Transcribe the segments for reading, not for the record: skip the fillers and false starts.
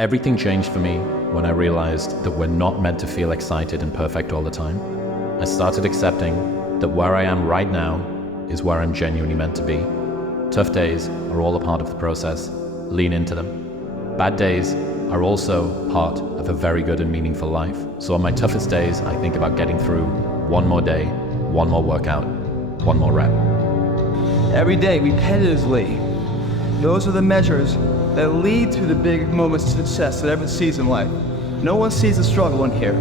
Everything changed for me when I realized that we're not meant to feel excited and perfect all the time. I started accepting that where I am right now is where I'm genuinely meant to be. Tough days are all a part of the process. Lean into them. Bad days are also part of a very good and meaningful life. So on my toughest days, I think about getting through one more day, one more workout, one more rep. Every day, repetitively, those are the measures that lead to the big moments of success that everyone sees in life. No one sees the struggle in here.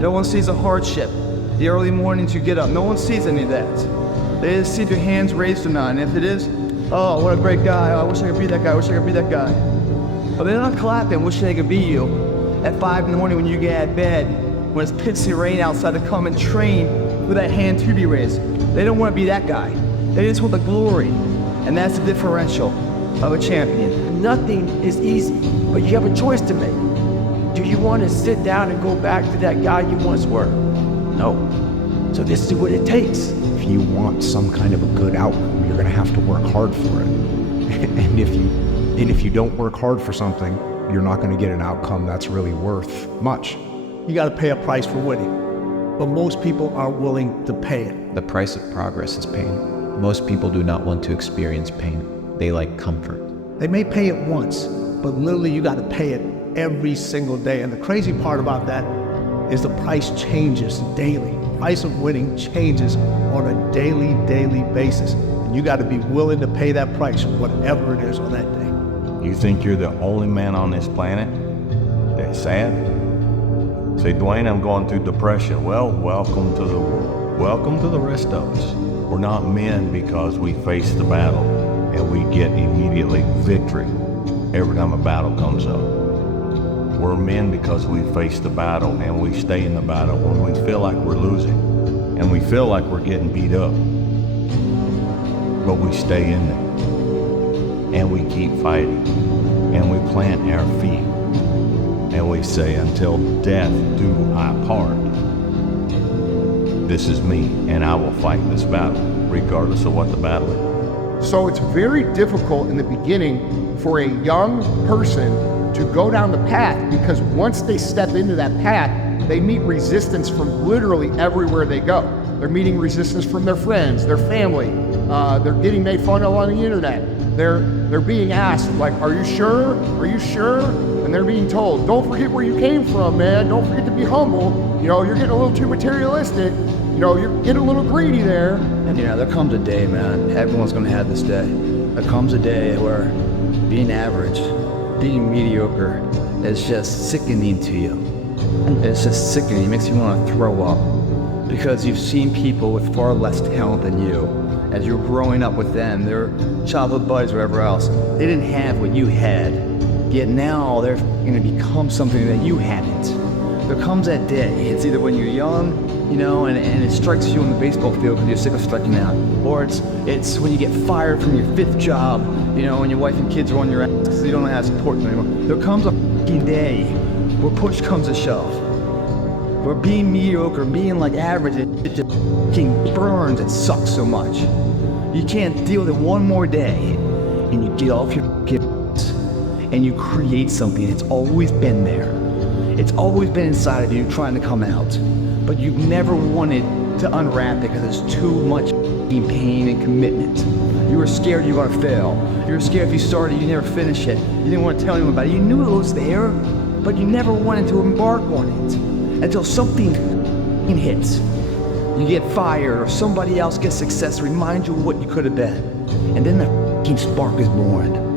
No one sees the hardship, the early mornings you get up. No one sees any of that. They just see if your hands raised or not. And if it is, oh, what a great guy. Oh, I wish I could be that guy. I wish I could be that guy. But they're not clapping, wishing they could be you at 5 in the morning when you get out of bed, when it's pissing rain outside to come and train for that hand to be raised. They don't want to be that guy. They just want the glory. And that's the differential of a champion. Nothing is easy, but you have a choice to make. Do you want to sit down and go back to that guy you once were? No. So this is what it takes. If you want some kind of a good outcome, you're going to have to work hard for it. And if you don't work hard for something, you're not going to get an outcome that's really worth much. You got to pay a price for winning, but most people aren't willing to pay it. The price of progress is pain. Most people do not want to experience pain. They like comfort. They may pay it once, but literally you got to pay it every single day. And the crazy part about that is the price changes daily. The price of winning changes on a daily basis. And you got to be willing to pay that price, whatever it is on that day. You think you're the only man on this planet that's sad? Say, Dwayne, I'm going through depression. Well, welcome to the world. Welcome to the rest of us. We're not men because we face the battle and we get immediately victory every time a battle comes up. We're men because we face the battle and we stay in the battle when we feel like we're losing and we feel like we're getting beat up. But we stay in there and we keep fighting and we plant our feet and we say, until death do I part. This is me, and I will fight this battle, regardless of what the battle is. So it's very difficult in the beginning for a young person to go down the path, because once they step into that path, they meet resistance from literally everywhere they go. They're meeting resistance from their friends, their family. They're getting made fun of on the internet. They're being asked, like, are you sure? Are you sure? And they're being told, don't forget where you came from, man. Don't forget to be humble. You know, you're getting a little too materialistic. You know, you're getting a little greedy there. And you know, there comes a day, man, everyone's gonna have this day. There comes a day where being average, being mediocre is just sickening to you. It's just sickening, it makes you wanna throw up. Because you've seen people with far less talent than you. As you're growing up with them, their childhood buddies, whatever else, they didn't have what you had. Yet now they're gonna become something that you hadn't. There comes that day, it's either when you're young, you know, and it strikes you on the baseball field because you're sick of striking out. Or it's when you get fired from your 5th job, you know, and your wife and kids are on your ass because you don't know how to support them anymore. There comes a day where push comes to shove. Where being mediocre, being like average, it just burns, it sucks so much. You can't deal with it one more day, and you get off your and you create something. It's always been there. It's always been inside of you trying to come out. But you've never wanted to unwrap it because it's too much pain and commitment. You were scared you were gonna fail. You were scared if you started, you never finish it. You didn't want to tell anyone about it. You knew it was there, but you never wanted to embark on it until something hits. You get fired or somebody else gets success, remind you of what you could have been. And then the spark is born.